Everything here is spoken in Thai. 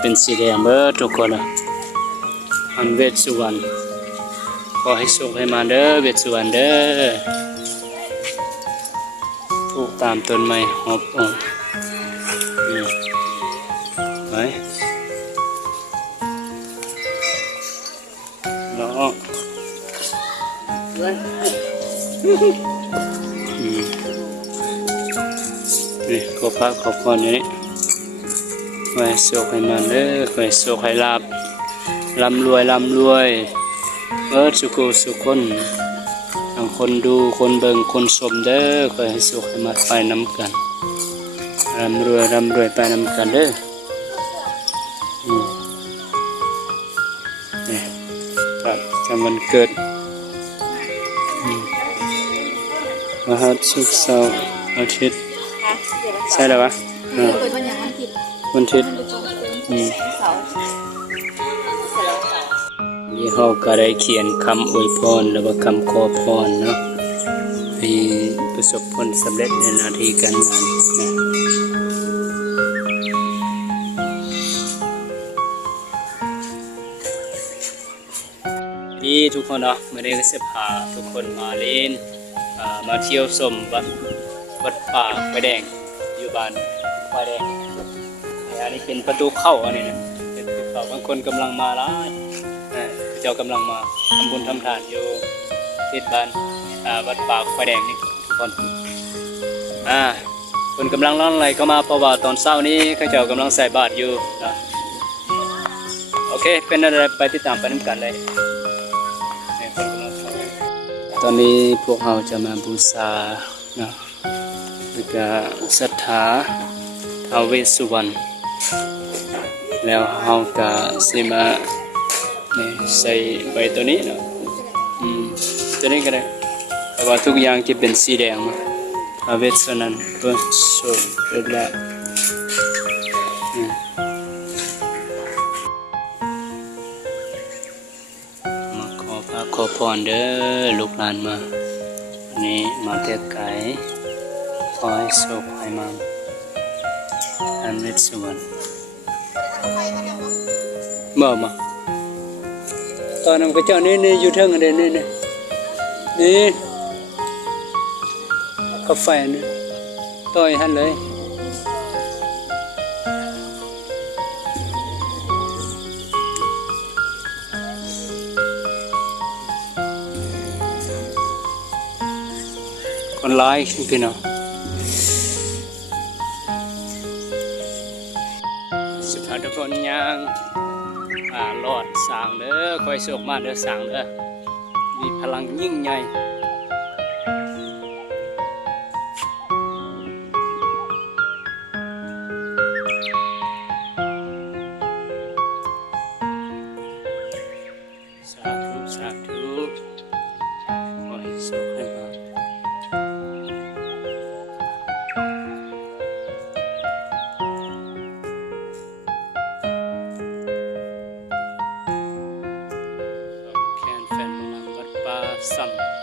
เป็นสีแดงเบอร์ทุกคนนะมันเวชสุวรรณขอให้สุขให้มาเด้อเวชสุวรรณเด้อปลูกตามต้นไม้หอบองค์ไปเนาะนี่ขอพระขอพรนี้ขอให้สุขให้มาเด้อขอให้สุขให้ลาบร่ำรวยสุขสุขคนทั้งคนดูคนเบิ่งคนชมเด้อขอให้สุขให้มาไปน้ำกันร่ำรวยไปน้ำกันเด้อนี่ครับจำวันเกิดมหาสุขเสาร์อาทิตย์ใช่แล้ววะวันอาทิตย์นี่เขาก็ได้เขียนคำอวยพรหรือว่าคำขอพรเนาะให้ประสบผลสำเร็จในหน้าที่การงานนะนี่ทุกคนเนาะไม่ได้ก็จะพาทุกคนมาเล่นมาเที่ยวชมวัดป่าไฟแดงอยู่บ้านไฟแดงอันนี้เป็นประตูเข้าอันนี้นะเป็นประตูเข้าบางคนกำลังมาแล้วเจ้ากำลังมาทำบุญทำทานอยู่ที่บ้านวัดป่าไฟแดงนี่ทุกคนคนกำลังร้อนไหลเข้ามาเพราะว่าตอนเช้านี้ข้าเจ้ากำลังใส่บาตรอยู่นะโอเคเป็นอะไรไปติดตามไปน้ำกันเลยตอนนี้พวกเราจะมาบูชานะแล้วก็ศรัทธาท้าวเวสสุวรรณแล้วเราก็สิมาใส่ใบตัวนี้นะตัวนี้ก็ได้แต่ว่าทุกอย่างจะเป็นสีแดงนะท้าวเวสสุวรรณก็โชว์เรียบร้อยมาขอพรเด้อลูกหลานมาวันนี้มาเที่ยวไกลขอให้โชคให้มาอันเวสสุวรรณมาตอนนั้นพระเจ้านี่อยู่เทิงอะไรนี่กาแฟนี่ต่อยหันเลยคนร้ายพี่น้องสุภาพทุกคนยังหลอดสางเด้อคอยโศกมาเด้อสางเด้อมีพลังยิ่งใหญ่สาธุขอให้โศกให้มาแฟนมาวัดป่าซ้ำ